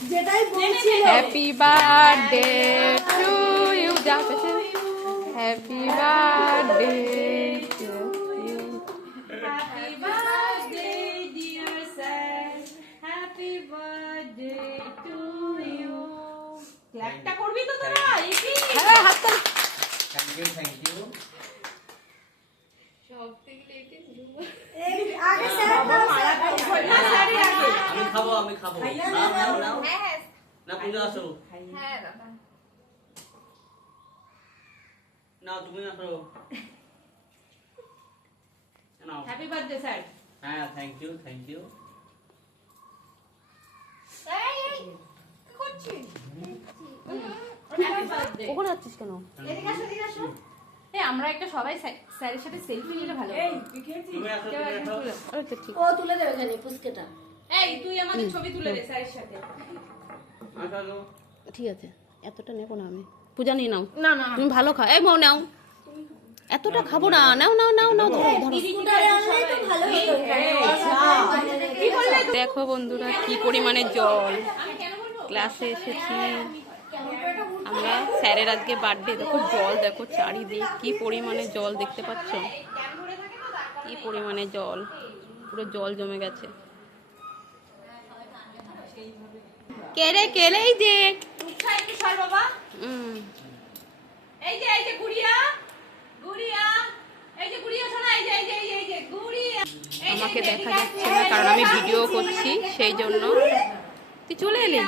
Happy birthday to you. যা happy birthday to you. Happy birthday dear sir, happy birthday to you. ক্ল্যাপটা করবি তো তোরা? হ্যাঁ, হাত তালি। Thank you, thank you. আগে স্যার না, স্যারই আগে। আমি খাবো। নাও। না পূজা আসো। হ্যাঁ দাদা। নাও তুমি আসো। নাও। Happy birthday sir. হ্যাঁ, thank you, thank you. Happy birthday. ওখানে যাচ্ছিস কেন? এদিকে আসো। এই আমরা একটা সবাই স্যারের সাথে সেলফি নিলে ভালো। এই বিকেছি। তুমি আসো, তুমি আসো। আচ্ছা ঠিক। ও তুলে দেবে এখানে পুস্কেটা। এই তুই আমাদের ছবি তুলে দে স্যারের সাথে। আসো। ঠিক আছে, এতটা নেবো না আমি। পূজা নিয়ে নাও। না না তুমি ভালো খাও। এই বউ নাও। এতটা খাবো না। নাও নাও নাও নাও, ধরো ধরো। স্কুটারে আনলেই তো ভালো হতো। কি বললে? দেখো বন্ধুরা কি পরিমাণে জল। ক্লাসে এসেছি আমরা, স্যারের আজকে বার্থডে। দেখো জল, দেখো চারিদিক কি পরিমাণে জল দেখতে পাচ্ছ, কি পরিমাণে জল, পুরো জল জমে গেছে। কেরে কেরে এই যে উঠা একটু সর বাবা। এই যে গুড়িয়া, গুড়িয়া, এই যে গুড়িয়া শোনা, এই যে গুড়িয়া। আমাকে দেখা যাচ্ছে না কারণ আমি ভিডিও করছি, সেই জন্য। তুই চলে এলি?